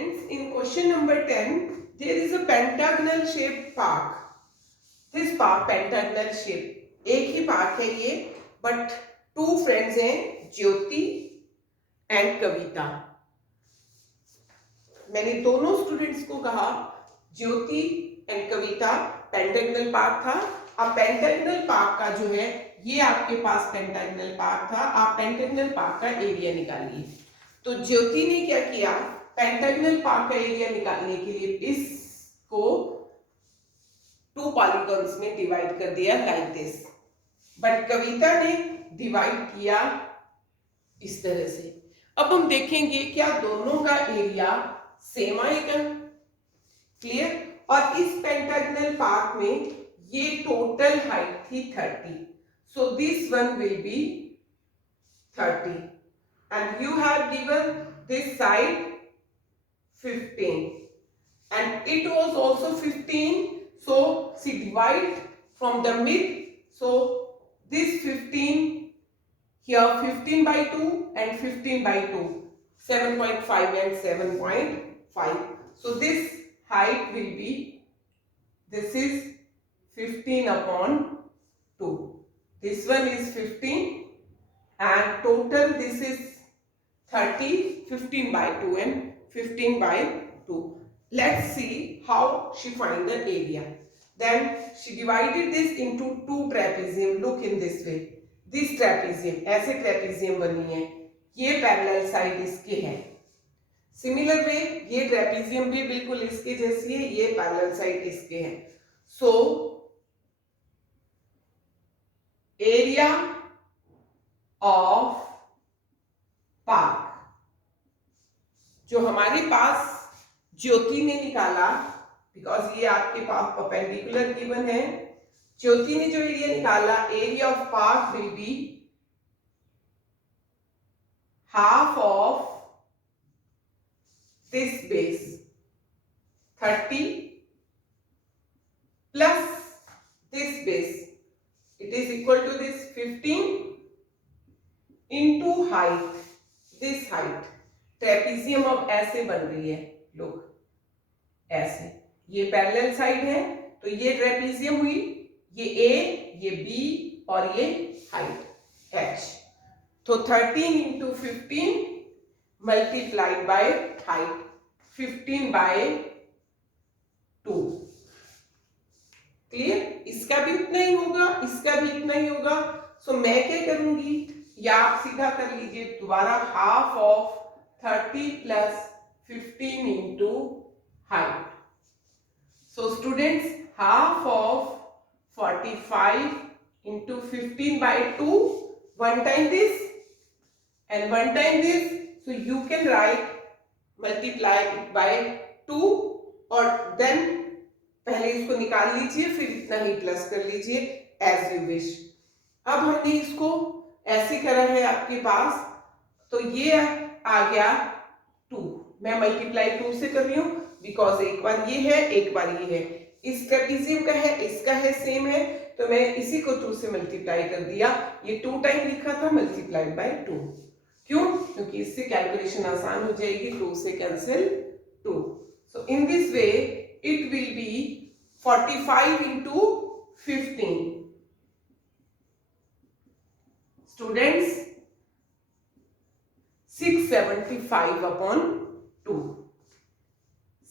Students, in question number 10, there is a pentagonal shaped park. This park, pentagonal shape, एक ही park है ये, but two friends हैं, ज्योति and कविता. मैंने दोनों students को कहा ज्योति एंड कविता पेंटागनल पार्क था. अब पेंटागनल पार्क का जो है ये आपके पास पेंटागनल पार्क था. आप पेंटागनल पार्क का एरिया निकालिए. तो ज्योति ने क्या किया, पेंटागनल पार्क का एरिया निकालने के लिए इसको टू पॉलीगॉन्स में डिवाइड कर दिया लाइक दिस. बट कविता ने डिवाइड किया इस तरह से. अब हम देखेंगे क्या दोनों का एरिया सेम आएगा. क्लियर. और इस पेंटागनल पार्क में ये टोटल हाइट थी 30. So this one will be 30 and you have given this side 15 and it was also 15. So she divide from the mid. So this 15 here 15 by 2 and 15 by 2, 7.5 and 7.5. So this height will be, this is 15 upon 2. This one is 15 and total this is 30, 15 by 2 and 15 by 2. Let's see how she find the area. Then she divided this into two trapezium. Look in this way. This trapezium, ऐसे trapezium बनी है. ये parallel side इसके है. Similar way ये trapezium भी बिल्कुल इसके जैसी है. ये पैरेलल साइड इसके है. सो एरिया ऑफ पार्क जो हमारे पास ज्योति ने निकाला, बिकॉज ये आपके पास परपेंडिकुलर गिवन है. ज्योति ने जो एरिया निकाला, area of park will be half of this base 30 plus this base. It is equal to this 15 into height, this height. Trapezium अब ऐसे बन रही है. लोग ऐसे, ये पैरेलल साइड है तो ये ट्रेपेजियम हुई, ये A, ये B और ये हाइट H. तो 13 into 15 multiplied by height 15 by 2. Clear. इसका भी उतना ही होगा, इसका भी उतना ही होगा. सो मैं क्या करूंगी, या आप सीधा कर लीजिए दोबारा, half of 30 plus 15 into height. So students, half of 45 into 15 by 2, one time this and one time this. So you can write multiply it by 2 और then पहले इसको निकाल लीजिए, फिर इतना ही प्लस कर लीजिए as you wish. अब हमने इसको ऐसे करा है आपके पास, तो ये आ गया 2. मैं मल्टीप्लाई 2 से कर रही हूं बिकॉज एक बार ये है एक बार ये है. इस ट्रेपेजियम का है, इसका है, सेम है, तो मैं इसी को 2 से मल्टीप्लाई कर दिया. ये 2 टाइम लिखा था, मल्टीप्लाइड बाय 2. क्यों? क्योंकि इससे कैलकुलेशन आसान हो जाएगी. 2 से cancel 2. So in this way it will be 45 into 15. Students, 675 upon 2.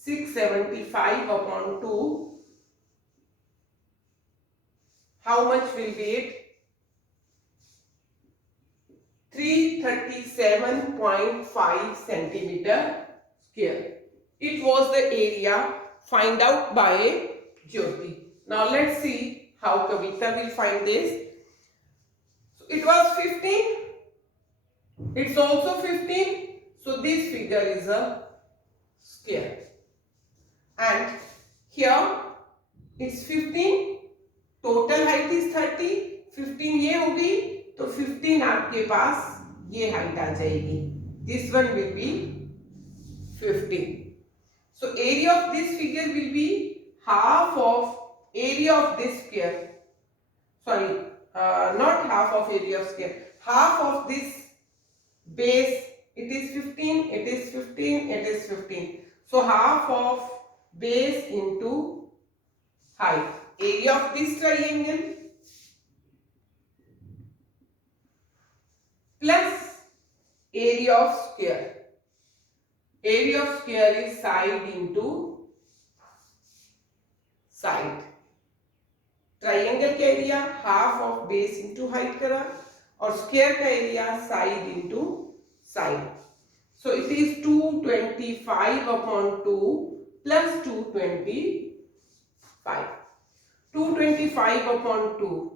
675 upon 2. How much will be it? 337.5 centimeter square. It was the area find out by Jyoti. Now let's see how Kavita will find this. It was 15. It's also 15. So this figure is a square. And here it's 15. Total height is 30. 15 ये होगी तो 15 आपके पास ये height आ जाएगी. This one will be 15. So area of this figure will be half of area of this square. Sorry. Not half of area of square, half of this base. It is 15, it is 15, it is 15. So half of base into height. Area of this triangle plus area of square. Area of square is side into side. Triangle का area half of base into height करा और square का area side into side. So it is 225 upon 2 plus 225. 225 upon 2,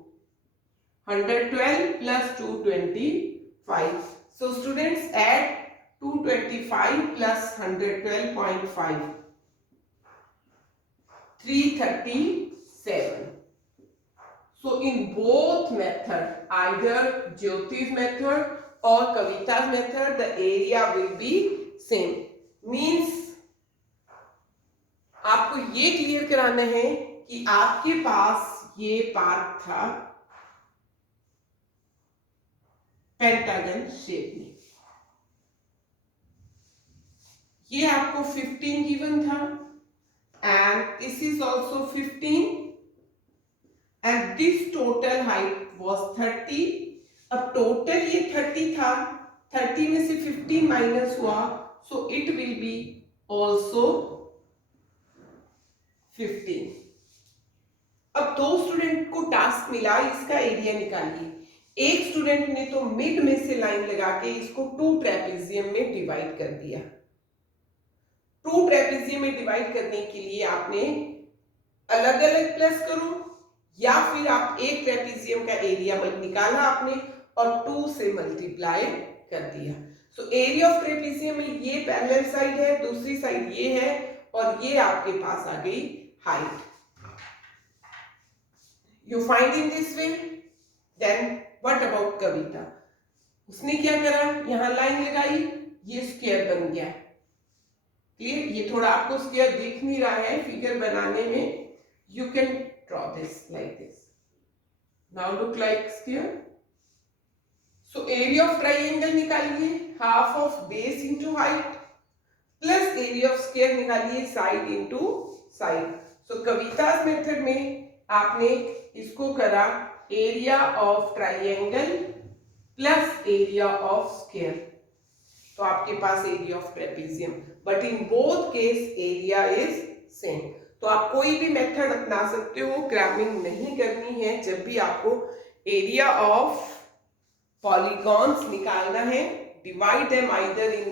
112 plus 225. So students add 225 plus 112.5, 337. So in both method, either Jyoti's method or Kavita's method, the area will be same. Means आपको ये clear कराना है कि आपके पास ये part था pentagon shape में, ये आपको 15 गिवन था and this is also 15 and this total height was 30. अब टोटल ये 30 था, 30 में से 15 माइनस हुआ, so it will be also 15. अब दो स्टूडेंट को टास्क मिला इसका एरिया निकालिए. एक स्टूडेंट ने तो मिड में से लाइन लगा के इसको 2 ट्रेपेजियम में डिवाइड कर दिया. 2 ट्रेपेजियम में डिवाइड करने के लिए आपने अलग अलग प्लस करो या फिर आप एक ट्रेपेजियम का एरिया निकाला आपने और 2 से मल्टीप्लाई कर दिया. सो एरिया ऑफ ट्रेपेजियम में ये पैरेलल साइड है, दूसरी साइड ये है और ये आपके पास आ गई height. You find in this way. Then what about Kavita? उसने क्या करा, यहां लाइन लगाई, ये स्क्वायर बन गया. क्लियर? ये थोड़ा आपको स्क्वायर दिख नहीं रहा है फिगर बनाने में. You can draw this like this. Now look like sphere. So area of triangle निकालिए, half of base into height plus area of square निकालिए, side into side. So Kavita's method में आपने इसको करा area of triangle plus area of square. तो आपके पास area of trapezium. But in both case area is same. तो आप कोई भी मेथड अपना सकते हो, क्रैमिंग नहीं करनी है. जब भी आपको एरिया ऑफ पॉलीगॉन्स निकालना है, divide them either in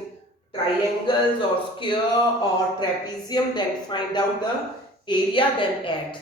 triangles और स्क्वायर और trapezium, then find out the area, then add.